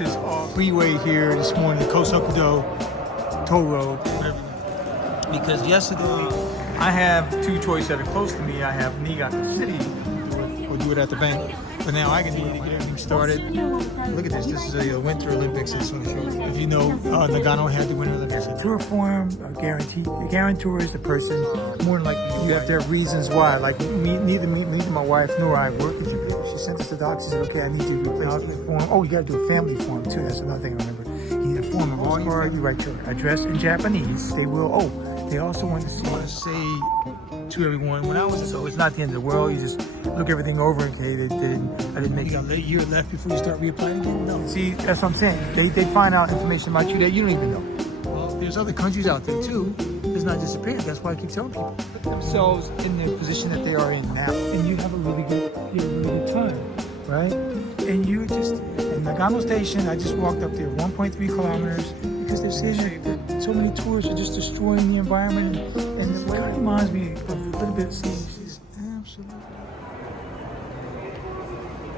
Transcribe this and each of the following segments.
This is freeway here this morning, the Kosokudo toll road, whatever. Because yesterday I have two choices that are close to me. I have Niigata City, or do it at the bank. But now I can need to get everything started. Look at this. This is a Winter Olympics. If you know, Nagano had the Winter Olympics. A tour form, guaranteed. The guarantor is the person. More than likely, you have to have reasons why. Like neither my wife nor I work in Japan. She sent us the doc. She said, "Okay, I need you to replace the form." Oh, you got to do a family form too. That's another thing I remember. You need a form of all card. You write your address in Japanese. They will. Oh, they also want to say to everyone, when I was so it's not the end of the world. You just look everything over and say I didn't make. You got a year left before you start reapplying again. No, see, that's what I'm saying. They find out information about you that you don't even know. Well, there's other countries out there too. It's not just Japan. That's why I keep telling people, put themselves in the position that they are in now, and you have a really good time, right? And you just in Nagano Station. I just walked up there 1.3 kilometers because they're saying that so many tourists are just destroying the environment, and it kind of reminds me of a little bit of absolutely.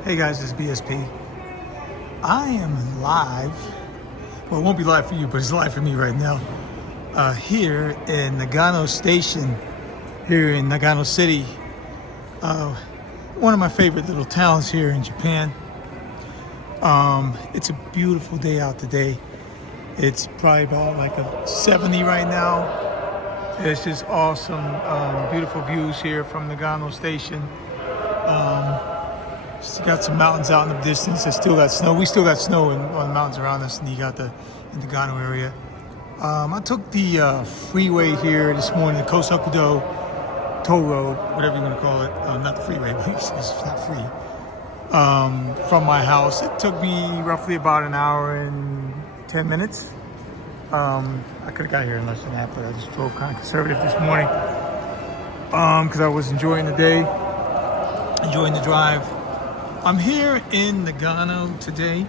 Hey guys, this is BSP. I am live. Well, it won't be live for you, but it's live for me right now. Here in Nagano Station, here in Nagano City. One of my favorite little towns here in Japan. It's a beautiful day out today. It's probably about like a 70 right now. It's just awesome, beautiful views here from Nagano Station. Still got some mountains out in the distance that still got snow. We still got snow on the mountains around us in Niigata, in the Nagano area. I took the freeway here this morning, the Kosokudo toll road, whatever you want to call it. Not the freeway, but it's not free. From my house, it took me roughly about an hour and 10 minutes. I could have got here in less than that, but I just drove kind of conservative this morning because I was enjoying the day, enjoying the drive. I'm here in Nagano today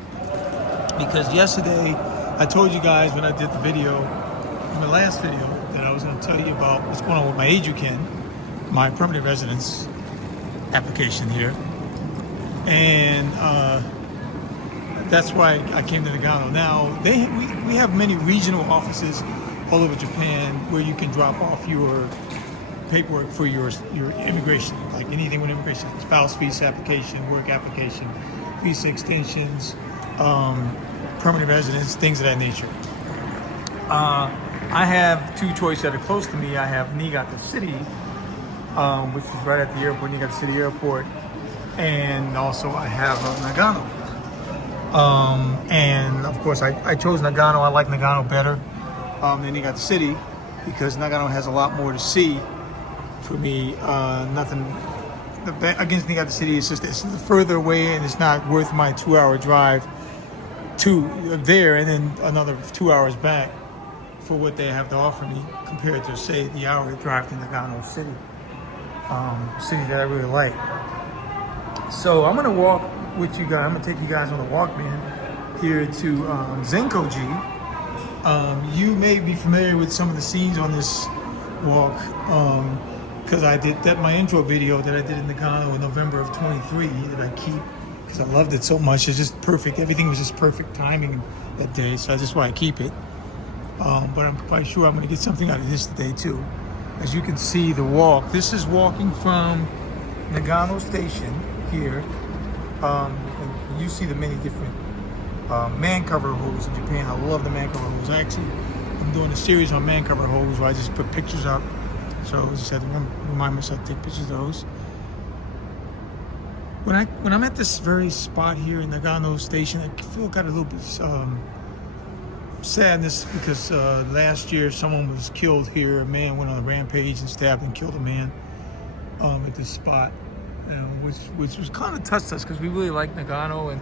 because yesterday I told you guys when I did the video, in my last video, that I was going to tell you about what's going on with my Ejuken, my permanent residence application here. And that's why I came to Nagano. Now, we have many regional offices all over Japan where you can drop off your paperwork for your immigration, like anything with immigration, spouse visa application, work application, visa extensions, permanent residence, things of that nature. I have two choices that are close to me. I have Niigata City, which is right at the airport, Niigata City Airport, and also I have Nagano. And of course I chose Nagano. I like Nagano better than Niigata City because Nagano has a lot more to see for me. Nothing against Niigata City. It's just it's further away and it's not worth my 2-hour drive to there and then another 2 hours back for what they have to offer me compared to, say, the hour drive to Nagano City, city that I really like. So I'm gonna walk with you guys. I'm gonna take you guys on a walk, man, here to Zenkoji. You may be familiar with some of the scenes on this walk because I did that my intro video that I did in Nagano in November of 23 that I keep because I loved it so much. It's just perfect. Everything was just perfect timing that day, so that's why I keep it. But I'm quite sure I'm gonna get something out of this today too. As you can see, the walk. This is walking from Nagano Station here. And you see the many different man cover holes in Japan. I love the man cover holes. I'm doing a series on man cover holes where I just put pictures up. So I just had to remind myself to take pictures of those. When I'm at this very spot here in Nagano Station, I got a little bit sadness because last year someone was killed here. A man went on a rampage and stabbed and killed a man at this spot. Which was kind of touched us because we really like Nagano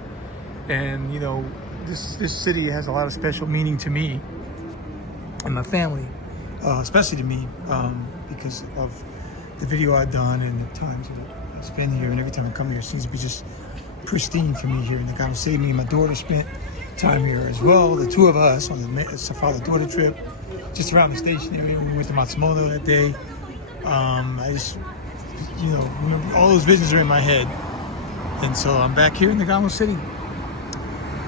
and you know this city has a lot of special meaning to me and my family, especially to me because of the video I've done and the times I spend here, and every time I come here it seems to be just pristine for me here in Nagano City. Me and my daughter spent time here as well. The two of us on the father-daughter trip just around the station area. We went to Matsumoto that day. I just remember all those visions are in my head. And so I'm back here in Nagano City.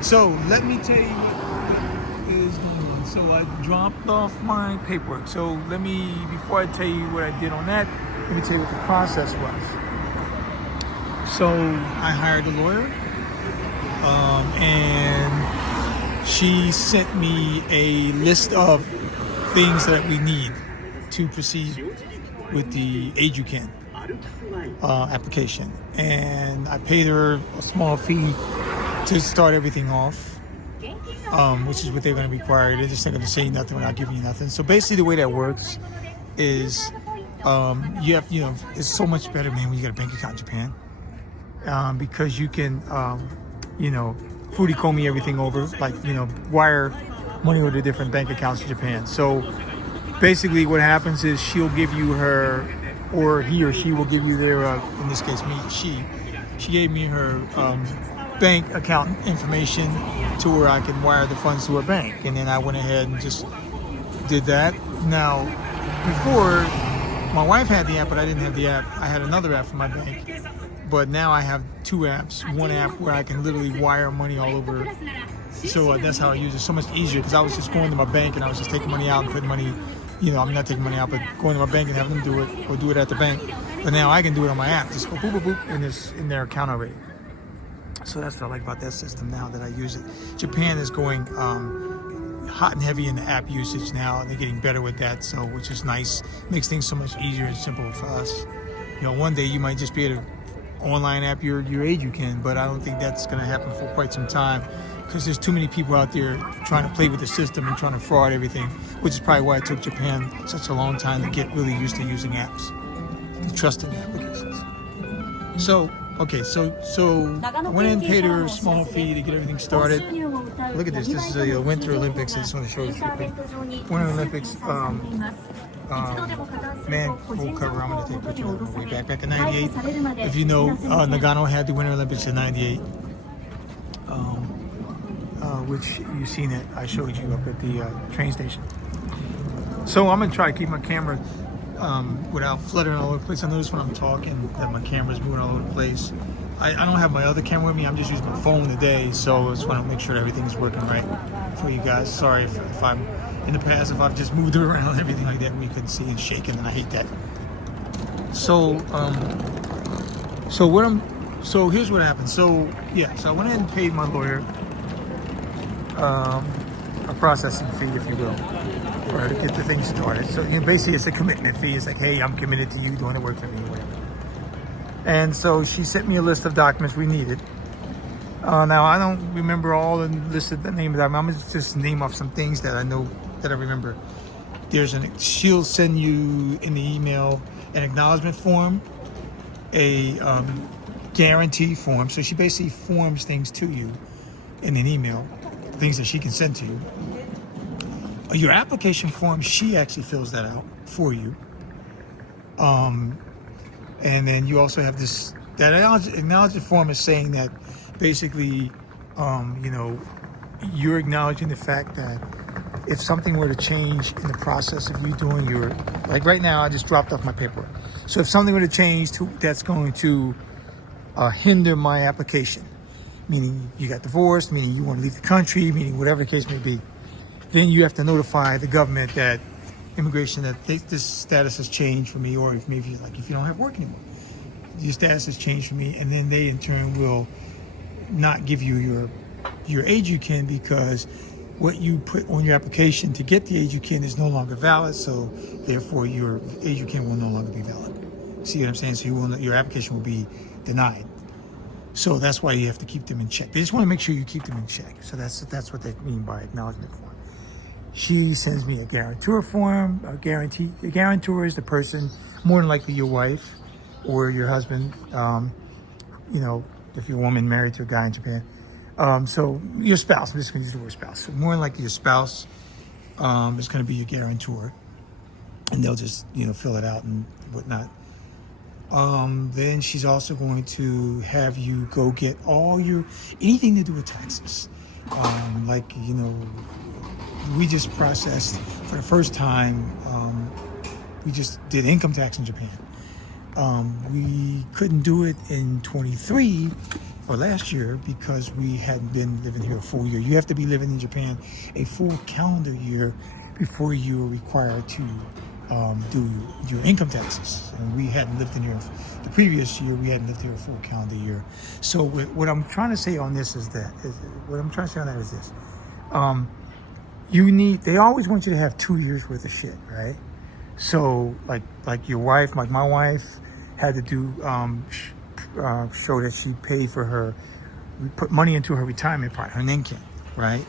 So let me tell you what is going on. So I dropped off my paperwork. So before I tell you what I did on that, let me tell you what the process was. So I hired a lawyer, and she sent me a list of things that we need to proceed with the Ejuken application. And I paid her a small fee to start everything off, which is what they're going to require. They're just not going to say nothing without giving you nothing. So basically the way that works is it's so much better, man, when you got a bank account in Japan, because you can, furikomi everything over, like, wire money over to different bank accounts in Japan. So basically what happens is she'll give you her, or he or she will give you their, in this case me, she gave me her bank account information to where I can wire the funds to her bank. And then I went ahead and just did that. Now, before, my wife had the app, but I didn't have the app. I had another app for my bank. But now I have two apps. One app where I can literally wire money all over. So that's how I use it. So much easier, because I was just going to my bank and I was just taking money out and putting money, I'm not taking money out, but going to my bank and having them do it, or do it at the bank. But now I can do it on my app. Just go boop, boop, boop, and it's in their account already. So that's what I like about that system now that I use it. Japan is going hot and heavy in the app usage now, and they're getting better with that, so which is nice. Makes things so much easier and simpler for us. One day you might just be able to online app your Ejuken, but I don't think that's going to happen for quite some time, because there's too many people out there trying to play with the system and trying to fraud everything, which is probably why it took Japan such a long time to get really used to using apps and trusting applications. So I went in and paid her a small fee to get everything started. Look at this. This is a Winter Olympics. I just want to show you something. Winter Olympics manhole cover. I'm going to take a picture of it way back in '98. If you know, Nagano had the Winter Olympics in '98, which you've seen it. I showed you up at the train station. So I'm going to try to keep my camera without fluttering all over the place. I notice when I'm talking that my camera's moving all over the place. I don't have my other camera with me. I'm just using my phone today, so I just want to make sure that everything's working right for you guys. Sorry if I'm, in the past, if I've just moved it around and everything like that, we couldn't see and shaking, and I hate that. So here's what happened. So I went ahead and paid my lawyer a processing fee, if you will, or to get the thing started. So basically it's a commitment fee. It's like, hey, I'm committed to you doing the work for me, or whatever. And so she sent me a list of documents we needed. Now I don't remember all the list of the name of them. I'm gonna just name off some things that I know that I remember. She'll send you in the email an acknowledgement form, a guarantee form. So she basically forms things to you in an email, things that she can send to you. Your application form, she actually fills that out for you. And then you also have that acknowledgement form is saying that basically, you're acknowledging the fact that if something were to change in the process of you doing like right now, I just dropped off my paperwork. So if something were to change that's going to hinder my application, meaning you got divorced, meaning you want to leave the country, meaning whatever the case may be, then you have to notify the government that immigration that this status has changed for me, or if maybe like if you don't have work anymore, your status has changed for me, and then they in turn will not give you your Ejuken, because what you put on your application to get the Ejuken is no longer valid, so therefore your Ejuken will no longer be valid. See what I'm saying? So your application will be denied. So that's why you have to keep them in check. They just want to make sure you keep them in check. So that's what they mean by acknowledgement form. She sends me a guarantor form. A guarantor is the person, more than likely your wife or your husband. If you're a woman married to a guy in Japan. So your spouse. I'm just going to use the word spouse. So more than likely your spouse is going to be your guarantor, and they'll just fill it out and whatnot. Then she's also going to have you go get all anything to do with taxes. We just processed for the first time, we just did income tax in Japan. We couldn't do it in 23 or last year, because we hadn't been living here a full year. You have to be living in Japan a full calendar year before you're required to do your income taxes. And we hadn't lived in here the previous year. We hadn't lived here a full calendar year. So what I'm trying to say on this is this. They always want you to have 2 years worth of shit, right? So like your wife, like my wife had to do show that she paid for her, we put money into her retirement pot, her Ninkin, right?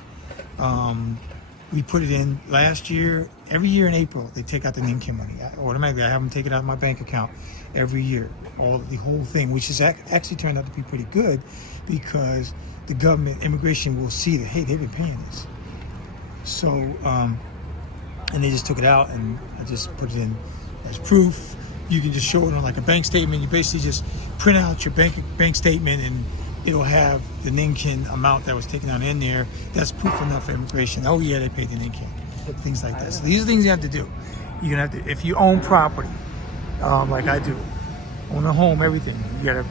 We put it in last year. Every year in April, they take out the Ninkin money. Automatically, I have them take it out of my bank account every year, the whole thing, which is actually turned out to be pretty good, because the government, immigration, will see that, hey, they've been paying this. So, and they just took it out, and I just put it in as proof. You can just show it on like a bank statement. You basically just print out your bank statement, and it'll have the Ninkin amount that was taken out in there. That's proof enough for immigration. Oh yeah, they paid the Ninkin. Things like that. So these are things you have to do. You're gonna have to, if you own property, like I do, own a home, everything, you gotta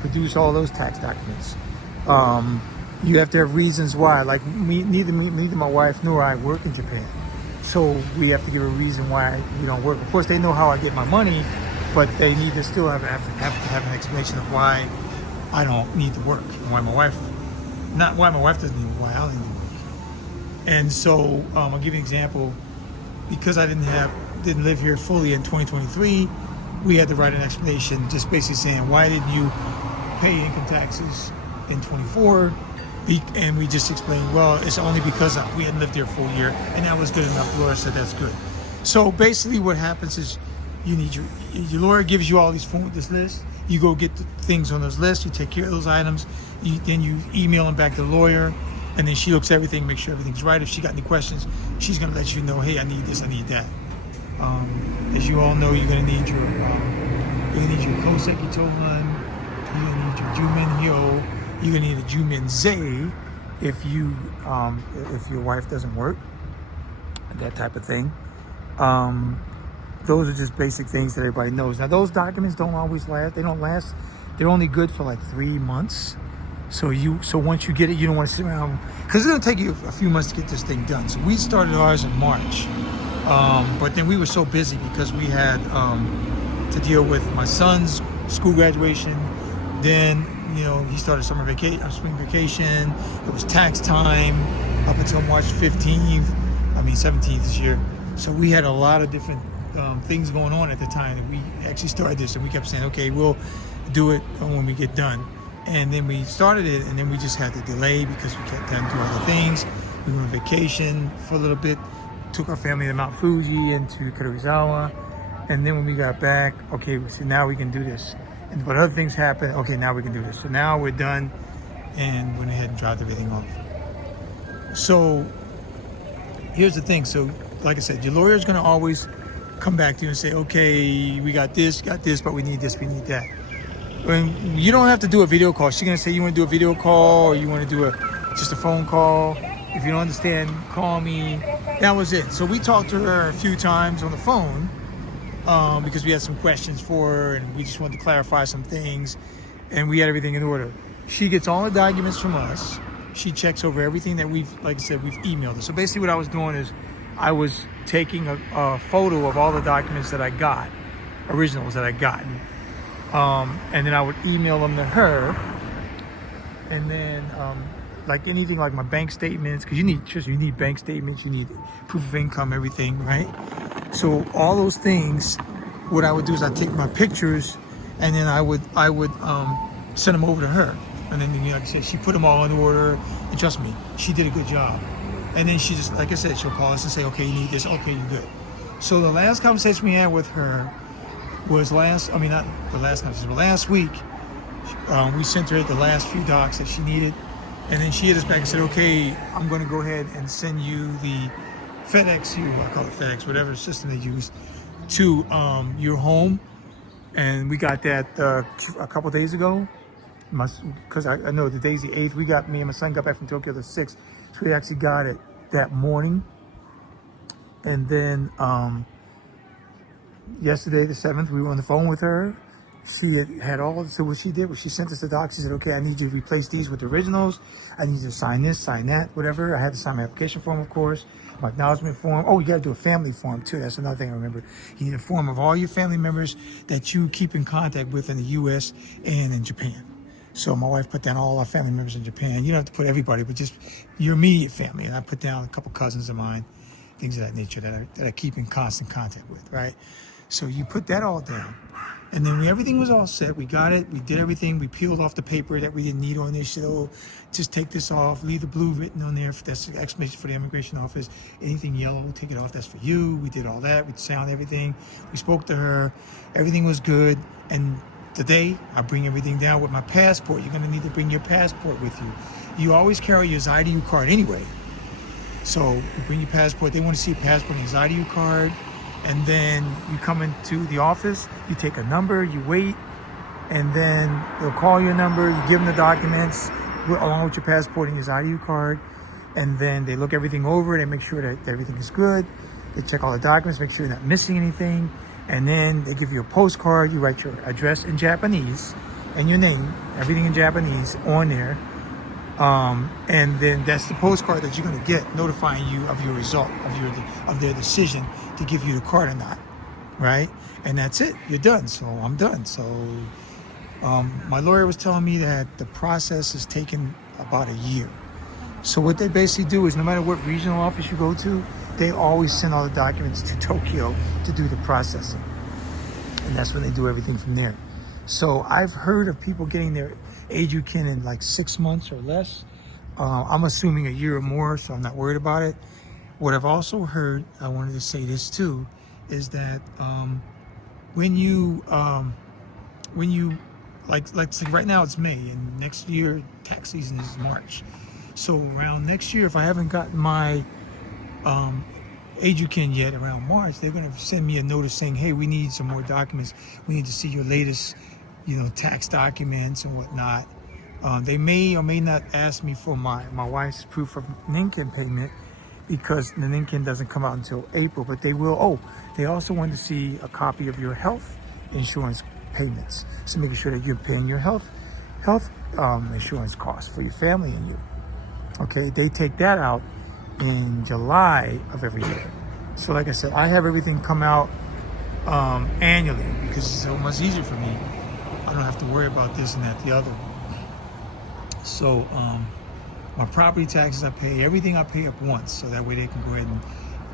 produce all those tax documents. You have to have reasons why. Like neither my wife nor I work in Japan, so we have to give a reason why we don't work. Of course, they know how I get my money, but they need to still have to have an explanation of why I don't need to work, and why my wife doesn't need, why I don't need to work. And so I'll give you an example. Because I didn't live here fully in 2023, we had to write an explanation, just basically saying, why didn't you pay income taxes in 24? And we just explained, well, it's only because we hadn't lived here a full year, and that was good enough. Laura said that's good. So basically what happens is, you need your lawyer gives you all this list. You go get the things on those lists. You take care of those items. Then you email them back to the lawyer, and then she looks at everything, make sure everything's right. If she got any questions, she's gonna let you know, hey, I need this, I need that. As you all know, you're gonna need your Koseki Toman, you're gonna need your Jumen Hyo, you're gonna need a Jumen Zei if your wife doesn't work, that type of thing. Those are just basic things that everybody knows. Now, those documents don't always last. They don't last. They're only good for like 3 months. So once you get it, you don't want to sit around, because it's going to take you a few months to get this thing done. So we started ours in March, but then we were so busy because we had to deal with my son's school graduation. Then he started spring vacation. It was tax time up until March 17th this year. So we had a lot of different things going on at the time that we actually started this, and we kept saying, okay, we'll do it when we get done. And then we started it, and then we just had to delay because we kept having to do other things. We went on vacation for a little bit, took our family to Mount Fuji and to Karuizawa, and then when we got back, okay, so now we can do this. But other things happened, okay, now we can do this. So now we're done, and went ahead and dropped everything off. So here's the thing. So like I said, your lawyer's going to always come back to you and say, okay, we got this, but we need this, we need that. And you don't have to do a video call. She's going to say, you want to do a video call, or you want to do just a phone call. If you don't understand, call me. That was it. So we talked to her a few times on the phone because we had some questions for her, and we just wanted to clarify some things, and we had everything in order. She gets all the documents from us. She checks over everything that we've emailed her. So basically what I was doing is I was taking a photo of all the documents that I got, originals that I gotten. And then I would email them to her, and then like anything like my bank statements, because you need bank statements, you need proof of income, everything, right? So all those things, what I would do is I'd take my pictures, and then I would send them over to her, and then like I said, she put them all in order, and trust me, she did a good job. And then she just, like I said, she'll call us and say, okay, you need this, okay, you're good. So the last conversation we had with her was last week. We sent her the last few docs that she needed, and then she hit us back and said, okay, I'm going to go ahead and send you the FedEx, I call it FedEx, whatever system they use, to your home. And we got that a couple days ago, because I know the day's the 8th. Me and my son got back from Tokyo the 6th, so we actually got it that morning. And then yesterday, the 7th, we were on the phone with her, she had all, so what she did was she sent us the docs. She said, okay, I need you to replace these with the originals. I need you to sign this, sign that, whatever. I had to sign my application form, of course, my acknowledgement form. Oh, you got to do a family form too. That's another thing I remember. You need a form of all your family members that you keep in contact with in the U.S. and in Japan. So my wife put down all our family members in Japan. You don't have to put everybody, but just your immediate family. And I put down a couple cousins of mine, things of that nature that I keep in constant contact with, right? So you put that all down. And then everything was all set. We got it. We did everything. We peeled off the paper that we didn't need on this. So just take this off. Leave the blue written on there. That's the explanation for the immigration office. Anything yellow, take it off. That's for you. We did all that. We sound everything. We spoke to her. Everything was good. And today, I bring everything down with my passport. You're going to need to bring your passport with you. You always carry your IDU card anyway. So you bring your passport. They want to see your passport and your IDU card. And then you come into the office, you take a number, you wait, and then they'll call your number, you give them the documents along with your passport and your IDU card, and then they look everything over, they make sure that everything is good, they check all the documents, make sure you're not missing anything, and then they give you a postcard, you write your address in Japanese, and your name, everything in Japanese on there, and then that's the postcard that you're going to get notifying you of your result, of their decision to give you the card or not, right? And that's it. You're done. So I'm done. So my lawyer was telling me that the process has taken about a year. So what they basically do is no matter what regional office you go to, they always send all the documents to Tokyo to do the processing. And that's when they do everything from there. So I've heard of people getting their Eijūkin in like 6 months or less. I'm assuming a year or more, so I'm not worried about it. What I've also heard, I wanted to say this too, is that when you like right now it's May and next year tax season is March. So around next year, if I haven't gotten my Eijūkin yet around March, they're going to send me a notice saying, hey, we need some more documents. We need to see your latest, tax documents and whatnot. They may or may not ask me for my wife's proof of Ninkin payment because the Ninkin doesn't come out until April, but they will. Oh, they also want to see a copy of your health insurance payments. So making sure that you're paying your health insurance costs for your family and you. Okay, they take that out in July of every year. So like I said, I have everything come out annually because it's so much easier for me. I don't have to worry about this and that, the other. So my property taxes I pay, everything I pay up once, so that way they can go ahead and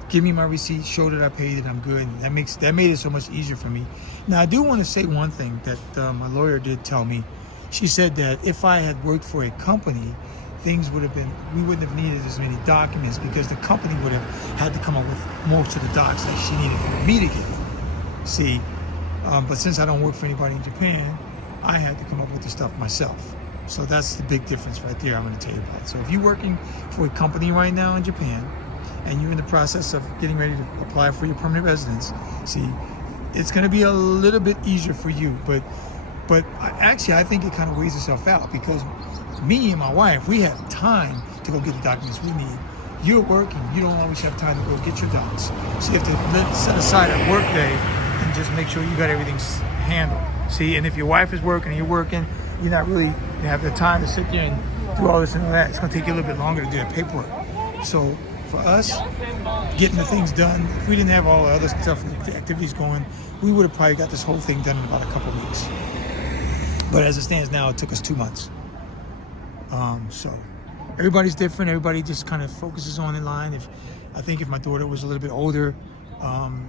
give me my receipt, show that I paid it, I'm good. And that made it so much easier for me. Now I do want to say one thing that my lawyer did tell me. She said that if I had worked for a company, we wouldn't have needed as many documents because the company would have had to come up with most of the docs that she needed for me to get. See, but since I don't work for anybody in Japan, I had to come up with the stuff myself. So that's the big difference right there I'm going to tell you about. So if you're working for a company right now in Japan and you're in the process of getting ready to apply for your permanent residence, see, it's going to be a little bit easier for you. But actually, I think it kind of weighs itself out because me and my wife, we have time to go get the documents we need. You're working, you don't always have time to go get your docs. So you have to set aside a work day and just make sure you got everything handled. See, and if your wife is working and you're working, you're not really have the time to sit there and do all this and all that. It's going to take you a little bit longer to do that paperwork. So for us, getting the things done, if we didn't have all the other stuff, the activities going, we would have probably got this whole thing done in about a couple of weeks. But as it stands now, it took us 2 months. So everybody's different. Everybody just kind of focuses on in line. I think if my daughter was a little bit older,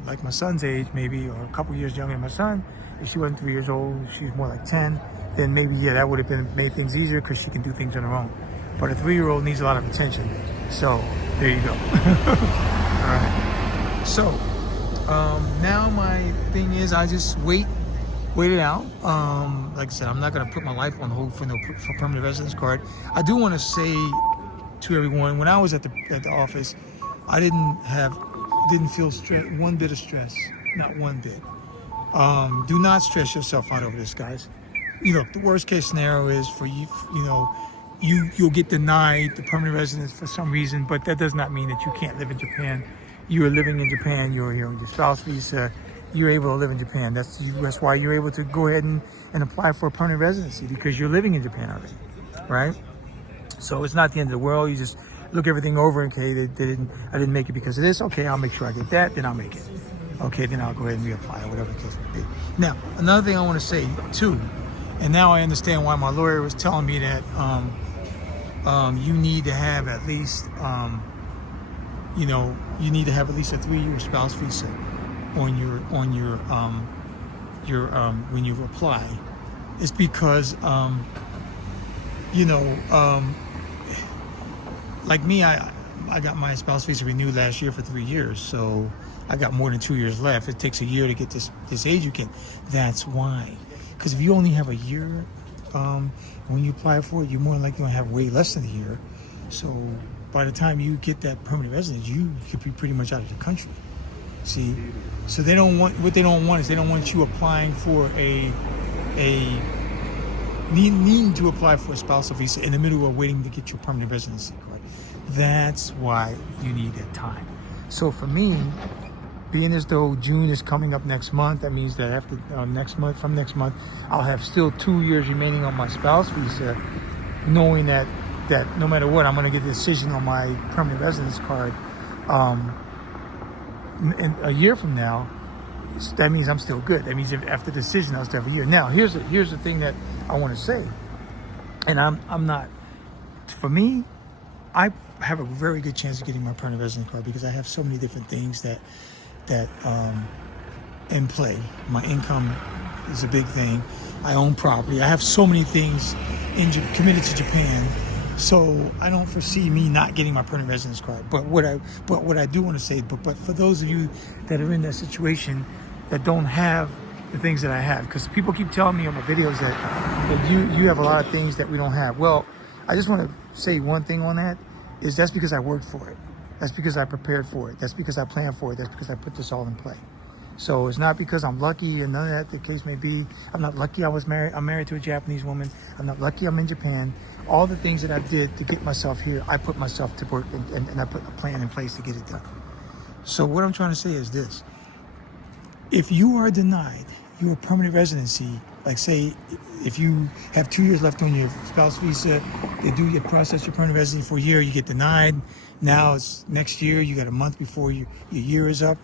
like my son's age maybe, or a couple years younger than my son, if she wasn't 3 years old, she was more like 10, then maybe, yeah, that would have made things easier because she can do things on her own. But a 3-year-old needs a lot of attention. So there you go. All right. So now my thing is I just wait it out. Like I said, I'm not going to put my life on hold for permanent residence card. I do want to say to everyone, when I was at the office, I didn't feel one bit of stress, not one bit. Do not stress yourself out over this, guys. The worst case scenario is for you, you'll get denied the permanent residence for some reason, but that does not mean that you can't live in Japan. You are living in Japan, you're here on your spouse visa, you're able to live in Japan. That's why you're able to go ahead and apply for a permanent residency, because you're living in Japan already, right? So it's not the end of the world. You just look everything over. Okay, I didn't make it because of this. Okay, I'll make sure I get that. Then I'll make it. Okay, then I'll go ahead and reapply or whatever the case may be. Now, another thing I want to say too, and now I understand why my lawyer was telling me that you need to have at least you need to have at least a 3-year spouse visa on your when you apply. It's because like me, I got my spouse visa renewed last year for 3 years, so I got more than 2 years left. It takes a year to get this age you get. That's why. Because if you only have a year when you apply for it, you're more likely going to have way less than a year. So by the time you get that permanent residence, you could be pretty much out of the country. See? So they don't want you applying for needing to apply for a spousal visa in the middle of waiting to get your permanent residency card. That's why you need that time. So for me, being as though June is coming up next month, that means that after next month, I'll have still 2 years remaining on my spouse visa, knowing that no matter what, I'm going to get a decision on my permanent residence card in a year from now. That means I'm still good. That means if after the decision, I'll still have a year. Now, here's the thing that I want to say, and I'm not. For me, I have a very good chance of getting my permanent residence card because I have so many different things that in play. My income is a big thing. I own property. I have so many things committed to Japan. So I don't foresee me not getting my permanent residence card. But what I do want to say, but for those of you that are in that situation that don't have the things that I have, because people keep telling me on my videos that you have a lot of things that we don't have. Well, I just want to say one thing on that, is that's because I worked for it. That's because I prepared for it. That's because I planned for it. That's because I put this all in play. So it's not because I'm lucky, and none of that the case may be. I'm not lucky I'm married to a Japanese woman. I'm not lucky I'm in Japan. All the things that I did to get myself here, I put myself to work, and I put a plan in place to get it done. So what I'm trying to say is this. If you are denied your permanent residency, like say, if you have 2 years left on your spouse visa, they do get process your permanent residency for a year, you get denied. Now it's next year, you got a month before your year is up,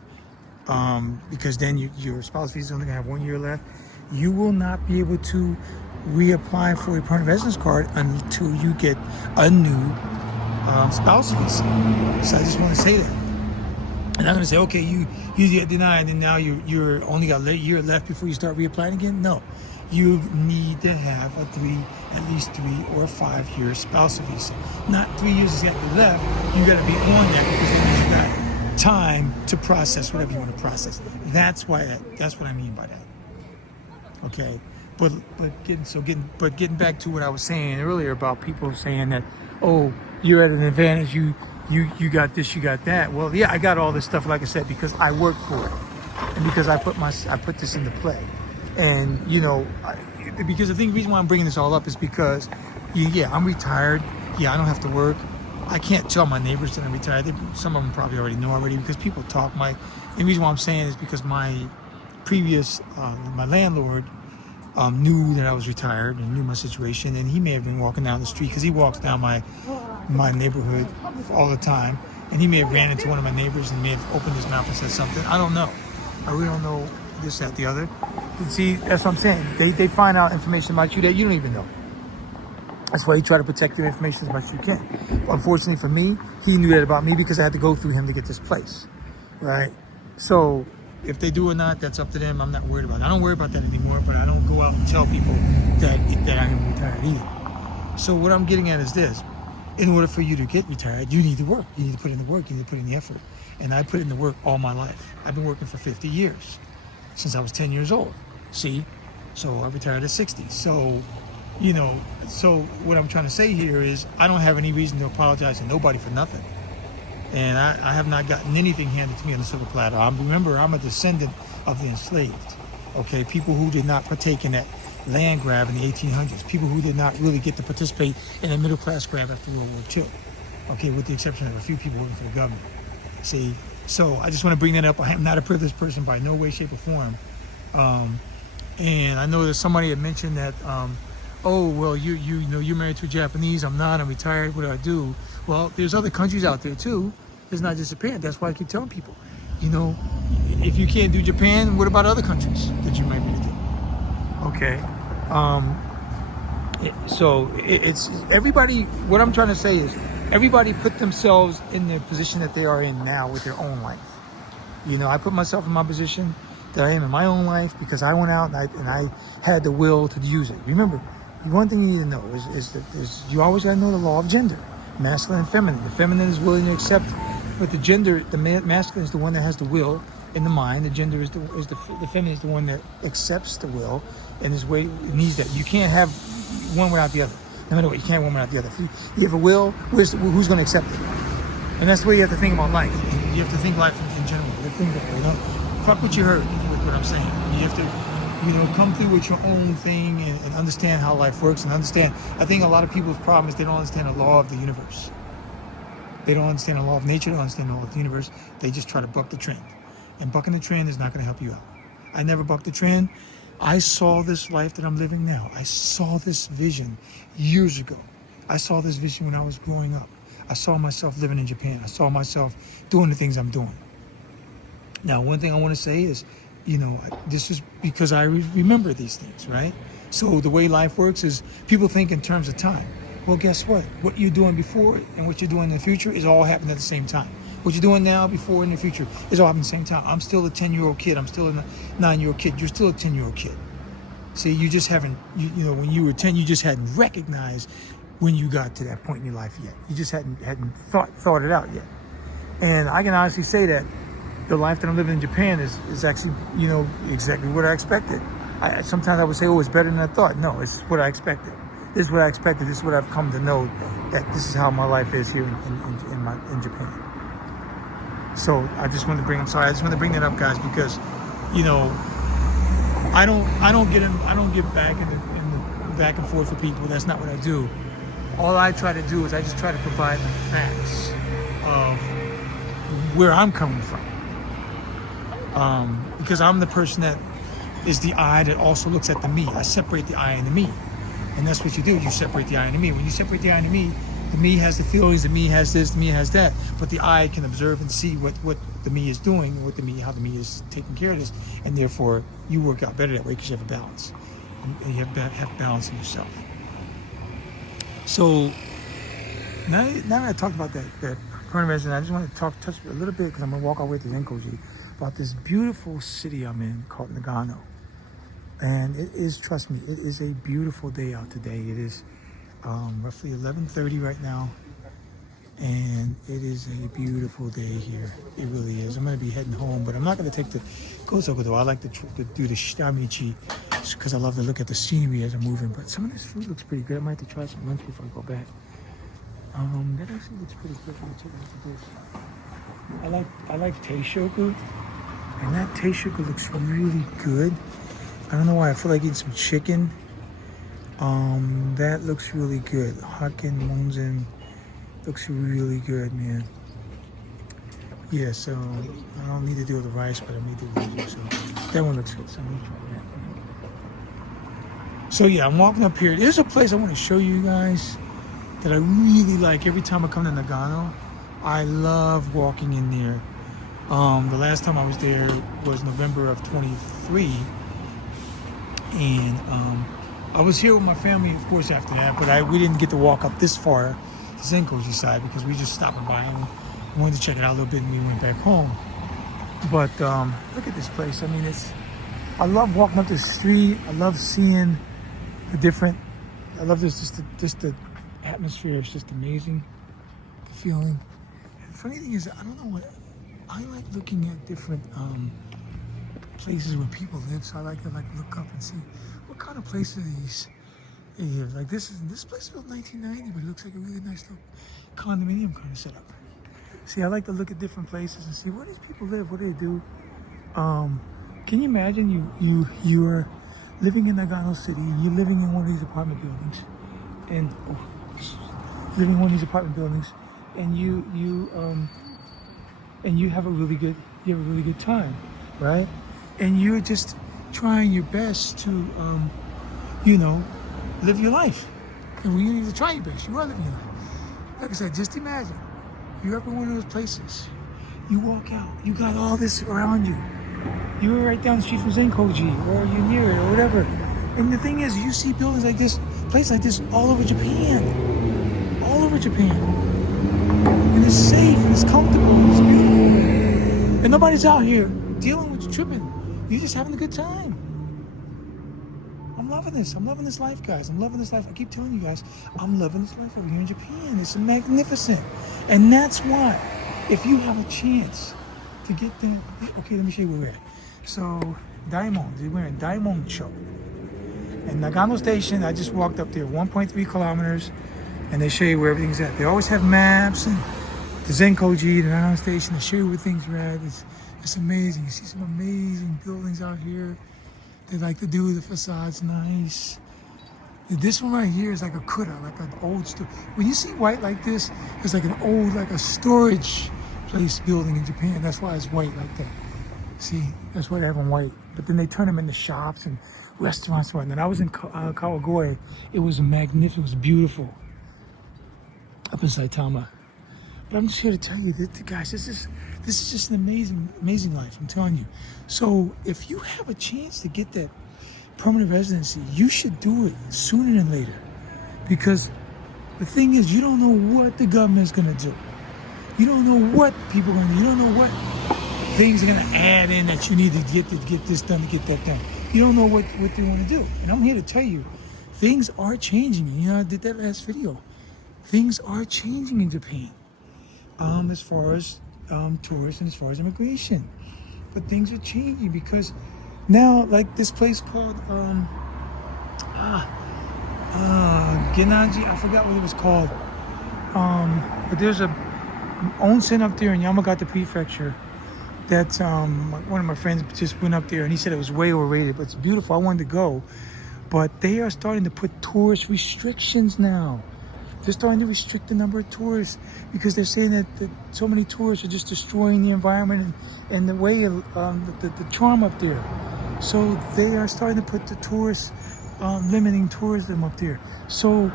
because then your spouse visa is only gonna have 1 year left. You will not be able to reapply for a permanent residence card until you get a new spouse visa. So I just want to say that. And I'm going to say, okay, you get denied, and now you're only got a year left before you start reapplying again. No, you need to have at least 3 or 5 year spousal visa. Not 3 years exactly left. You got to be on that because then you got time to process whatever you want to process. That's what I mean by that. Okay, but getting back to what I was saying earlier about people saying that, oh, you're at an advantage. You got this, you got that. Well, yeah, I got all this stuff, like I said, because I worked for it, and because I put this into play. And because the reason why I'm bringing this all up is because, yeah, I'm retired. Yeah, I don't have to work. I can't tell my neighbors that I'm retired. Some of them probably already know already because people talk. The reason why I'm saying is because my previous my landlord knew that I was retired and knew my situation, and he may have been walking down the street because he walks down my neighborhood all the time, and he may have ran into one of my neighbors and may have opened his mouth and said something. I don't know. I really don't know this, that, the other. But see, that's what I'm saying. They find out information about you that you don't even know. That's why you try to protect your information as much as you can. Unfortunately for me, he knew that about me because I had to go through him to get this place, right? So if they do or not, that's up to them. I'm not worried about it. I don't worry about that anymore, but I don't go out and tell people that I am retired either. So what I'm getting at is this. In order for you to get retired, you need to work. You need to put in the work. You need to put in the effort. And I put in the work all my life. I've been working for 50 years, since I was 10 years old. See? So I retired at 60. So, so what I'm trying to say here is I don't have any reason to apologize to nobody for nothing. And I have not gotten anything handed to me on a silver platter. Remember, I'm a descendant of the enslaved. Okay? People who did not partake in that land grab in the 1800s, people who did not really get to participate in a middle class grab after World War II, okay, with the exception of a few people working for the government. See, So I just want to bring that up. I am not a privileged person by no way, shape, or form. And I know that somebody had mentioned that, oh, well, you know, you're married to a Japanese. I'm not. I'm retired. What do I do? Well, there's other countries out there too. It's not just Japan. That's why I keep telling people, you know, if you can't do Japan, what about other countries that you might be able to do? Okay. It's everybody. What I'm trying to say is, everybody put themselves in the position that they are in now with their own life. You know, I put myself in my position that I am in my own life because I went out and I had the will to use it. Remember, one thing you need to know is you always got to know the law of gender, masculine and feminine. The feminine is willing to accept, but the gender, the masculine is the one that has the will in the mind. The gender is the feminine is the one that accepts the will and is way needs that. You can't have one without the other. No matter what, you can't have one without the other. If you have a will, who's going to accept it? And that's the way you have to think about life. You have to think life in general. You think that, you know, fuck what you heard with what I'm saying. You have to, you know, come through with your own thing and understand how life works and understand. I think a lot of people's problem is they don't understand the law of the universe. They don't understand the law of nature. They don't understand the law of the universe. They just try to buck the trend. And bucking the trend is not going to help you out. I never bucked the trend. I saw this life that I'm living now. I saw this vision years ago. I saw this vision when I was growing up. I saw myself living in Japan. I saw myself doing the things I'm doing. Now, one thing I want to say is, you know, this is because I remember these things, right? So the way life works is people think in terms of time. Well, guess what? What you're doing before and what you're doing in the future is all happening at the same time. What you're doing now, before, in the future is all happening at the same time. I'm still a 10-year-old kid. I'm still a 9-year-old kid. You're still a 10-year-old kid. See, you just haven't, you know, when you were 10, you just hadn't recognized when you got to that point in your life yet. You just hadn't thought it out yet. And I can honestly say that the life that I'm living in Japan is actually, you know, exactly what I expected. Sometimes I would say, oh, it's better than I thought. No, it's what I expected. This is what I expected. This is what I've come to know, that this is how my life is here in Japan. So I just wanted to bring that up, guys, because, you know, I don't get back in the back and forth for people. That's not what I do. All I try to do is I just try to provide the facts of where I'm coming from. Because I'm the person that is the I that also looks at the me. I separate the I and the me. And that's what you do. You separate the I and the me. When you separate the I and the me has the feelings, the me has this, the me has that. But the I can observe and see what the me is doing, how the me is taking care of this. And therefore, you work out better that way because you have a balance. And you have balance in yourself. So, now that I talked about that current resident, I just want to touch a little bit, because I'm going to walk our way to Zenkoji, about this beautiful city I'm in called Nagano. And it is, trust me, it is a beautiful day out today. It is roughly 11:30 right now, and it is a beautiful day here. It really is. I'm going to be heading home, but I'm not going to take the Gozoku though. I like to do the Shitamichi because I love to look at the scenery as I'm moving. But some of this food looks pretty good. I might have to try some lunch before I go back. That actually looks pretty good. Let me check out this. I like teishoku, and that teishoku looks really good. I don't know why, I feel like eating some chicken. That looks really good. Hakken Monzen looks really good, man. Yeah, so I don't need to do the rice, but I need to do it. So that one looks good. So let me try that. So yeah, I'm walking up here. There's a place I want to show you guys that I really like. Every time I come to Nagano, I love walking in there. The last time I was there was November of 23. And I was here with my family, of course, after that, but we didn't get to walk up this far to Zenkoji side because we just stopped by and wanted to check it out a little bit, and we went back home. But look at this place. I mean, I love walking up the street. I love seeing the different. I love this. Just the atmosphere is just amazing. The feeling. And the funny thing is, I don't know what. I like looking at different places where people live, so I like to look up and see what kind of places they live. Like this place is built 1990, but it looks like a really nice little condominium kind of setup. See, I like to look at different places and see where these people live, what do they do. Can you imagine you're living in Nagano City, and you're living in one of these apartment buildings, and and you have a really good time, right? And you're just trying your best to, you know, live your life. And when you need to try your best, you are living your life. Like I said, just imagine you're up in one of those places. You walk out, you got all this around you. You were right down the street from Zenkoji, or you're near it, or whatever. And the thing is, you see buildings like this, places like this, all over Japan. All over Japan. And it's safe, and it's comfortable, and it's beautiful. And nobody's out here dealing with you tripping. You're just having a good time. I'm loving this. I'm loving this life, guys. I'm loving this life. I keep telling you guys, I'm loving this life over here in Japan. It's magnificent. And that's why, if you have a chance to get there, okay, let me show you where we're at. So, Daimon, we're in Daimoncho. And Nagano Station, I just walked up there, 1.3 kilometers, and they show you where everything's at. They always have maps, and the Zenkoji, the Nagano Station, they show you where things are at. It's amazing. You see some amazing buildings out here. They like to do the facades nice. This one right here is like a kura, like an old store. When you see white like this, it's like an old, like a storage place building in Japan. That's why it's white like that. See, that's why they have them white. But then they turn them into shops and restaurants and whatnot. I was in Kawagoe. It was magnificent. It was beautiful. Up in Saitama. But I'm just here to tell you that, guys, this is just an amazing life. I'm telling you. So if you have a chance to get that permanent residency, you should do it sooner than later. Because the thing is, you don't know what the government's gonna do. You don't know what people are gonna do. You don't know what things are gonna add in that you need to get this done, to get that done. You don't know what they want to do. And I'm here to tell you, things are changing. You know, I did that last video. Things are changing in Japan. As far as tourists and as far as immigration. But things are changing because now, like this place called Genaji, I forgot what it was called. But there's a onsen up there in Yamagata Prefecture that one of my friends just went up there and he said it was way overrated, but it's beautiful. I wanted to go. But they are starting to put tourist restrictions now. They're starting to restrict the number of tourists because they're saying that so many tourists are just destroying the environment and the way of the charm up there. So they are starting to put the tourists, limiting tourism up there. So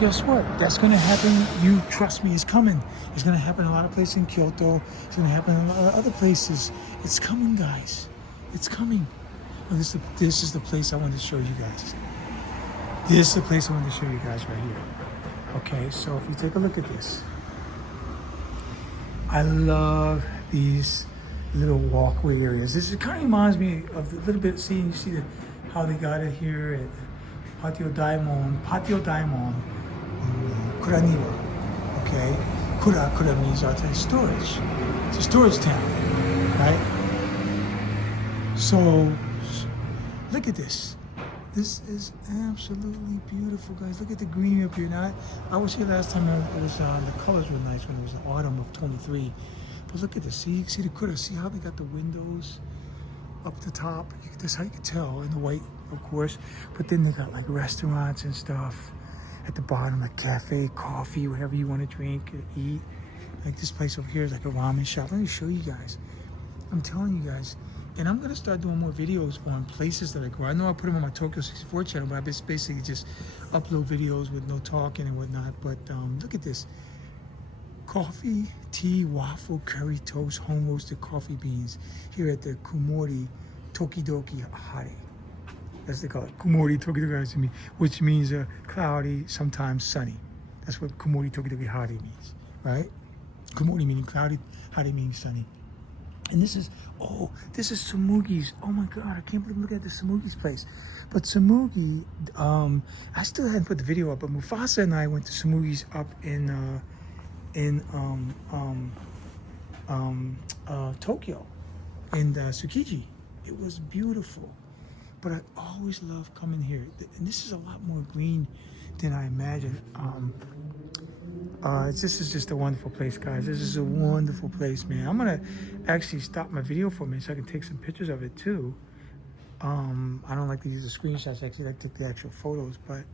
guess what? That's going to happen. You trust me, it's coming. It's going to happen in a lot of places in Kyoto. It's going to happen in a lot of other places. It's coming, guys. It's coming. Well, this is the place I wanted to show you guys. This is the place I wanted to show you guys right here. Okay, so if you take a look at this, I love these little walkway areas. This kind of reminds me of a little bit. You see how they got it here at Patio Daimon, Kuraniwa. Okay, Kura means outside storage. It's a storage town, right? So look at this. This is absolutely beautiful, guys. Look at the greenery up here. Now, I was here last time. It was the colors were nice when it was the autumn of 23. But look at this. See the Kura. See how they got the windows up the top? That's how you can tell. And the white, of course. But then they got like restaurants and stuff at the bottom, like cafe, coffee, whatever you want to drink or eat. Like this place over here is like a ramen shop. Let me show you guys. I'm telling you guys. And I'm gonna start doing more videos on places that I go. I know I put them on my Tokyo 64 channel, but I basically just upload videos with no talking and whatnot. But look at this. Coffee, tea, waffle, curry toast, home roasted coffee beans here at the Kumori Tokidoki Hare. That's what they call it. Kumori Tokidoki Hare, which means cloudy, sometimes sunny. That's what Kumori Tokidoki Hare means, right? Kumori meaning cloudy, Hare meaning sunny. And this is Sumugi's. Oh my God, I can't believe I'm looking at the Sumugi's place. But Sumugi, I still hadn't put the video up, but Mufasa and I went to Sumugi's up in Tokyo, in Tsukiji. It was beautiful. But I always love coming here. And this is a lot more green than I imagined. This is just a wonderful place, guys. This is a wonderful place, man. I'm gonna actually stop my video for a minute so I can take some pictures of it too. I don't like to use the screenshots. I actually like to take the actual photos, but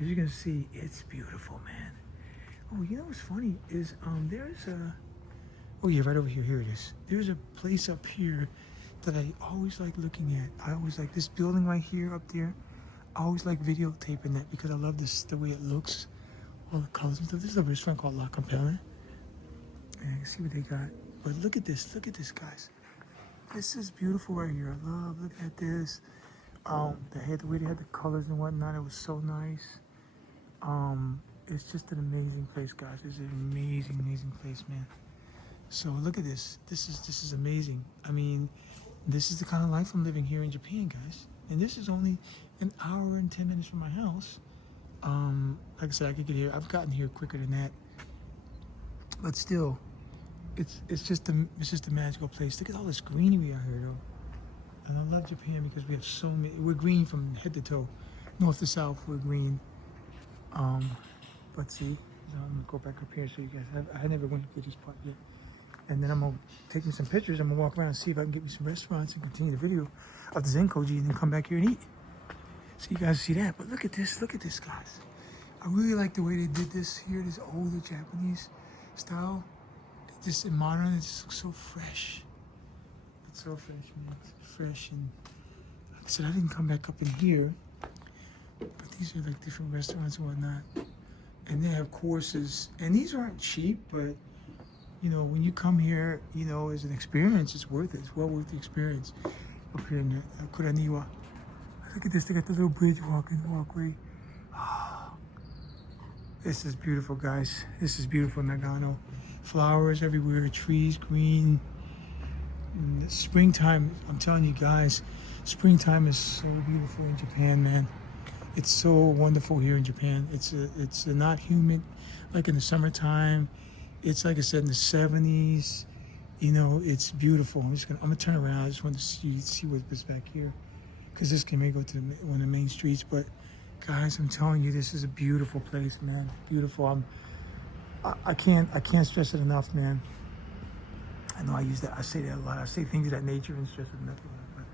as you can see, it's beautiful, man. Oh, you know what's funny is Oh yeah, right over here. Here it is. There's a place up here that I always like looking at. I always like this building right here up there. I always like videotaping that because I love this, the way it looks, all the colors and stuff. This is a restaurant called La Campana. And you can see what they got. But look at this, guys. This is beautiful right here. I love looking at this. The way they had the colors and whatnot, it was so nice. It's just an amazing place, guys. It's an amazing, amazing place, man. So look at this. This is amazing. I mean, this is the kind of life I'm living here in Japan, guys. And this is only an hour and 10 minutes from my house. Like I said, I could get here. I've gotten here quicker than that. But still, it's just a magical place. Look at all this greenery out here, though. And I love Japan because we have so many. We're green from head to toe, north to south. We're green. But see, so I'm gonna go back up here so you guys. I never went to this part yet. And then I'm gonna take me some pictures. I'm gonna walk around and see if I can get me some restaurants and continue the video of the Zenkoji, and then come back here and eat. So you guys see that. But look at this, guys. I really like the way they did this here. This older Japanese style. Just in modern, it just looks so fresh. It's so fresh, man. It's fresh. And like I said, I didn't come back up in here, but these are like different restaurants and whatnot. And they have courses, and these aren't cheap, but you know, when you come here, you know, as an experience, it's worth it. It's well worth the experience. Up here in Kuraniwa. Look at this, they got the little bridge walkway. This is beautiful, guys. This is beautiful, Nagano. Flowers everywhere, trees, green. And springtime, I'm telling you guys, springtime is so beautiful in Japan, man. It's so wonderful here in Japan. It's not humid like in the summertime. It's like I said in the 70s. You know, it's beautiful. I'm gonna turn around. I just want to see what's back here, because this may go to one of the main streets. But guys, I'm telling you, this is a beautiful place, man. Beautiful. I can't stress it enough, man. I know I say that a lot. I say things of that nature and stress it enough a lot.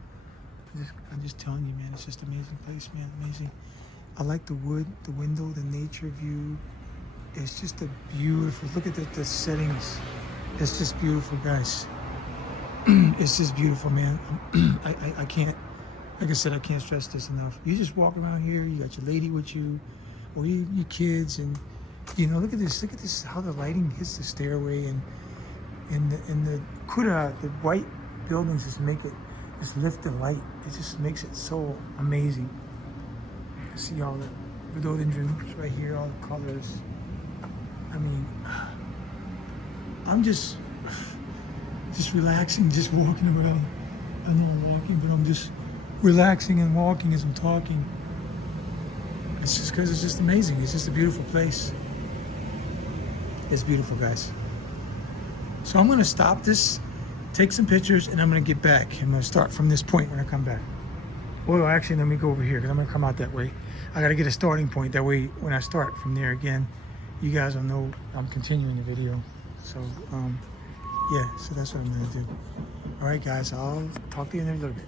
But I'm just telling you, man. It's just an amazing place, man. Amazing. I like the wood, the window, the nature view. It's just a beautiful. Look at the settings. It's just beautiful, guys. It's just beautiful, man. I can't. Like I said, I can't stress this enough. You just walk around here. You got your lady with you, or your kids, and you know, look at this. Look at this. How the lighting hits the stairway, and the kura, the white buildings just lift the light. It just makes it so amazing. See all the rhododendrons right here, all the colors. I mean, I'm just relaxing, just walking around. I know I'm walking, but I'm just relaxing and walking as I'm talking. It's just because it's just amazing. It's just a beautiful place. It's beautiful, guys. So I'm gonna stop this, take some pictures, and I'm gonna get back. I'm gonna start from this point when I come back. Well, actually, let me go over here, because I'm gonna come out that way. I gotta get a starting point. That way, when I start from there again, you guys will know I'm continuing the video. So, yeah, so that's what I'm gonna do. All right, guys, I'll talk to you in a little bit.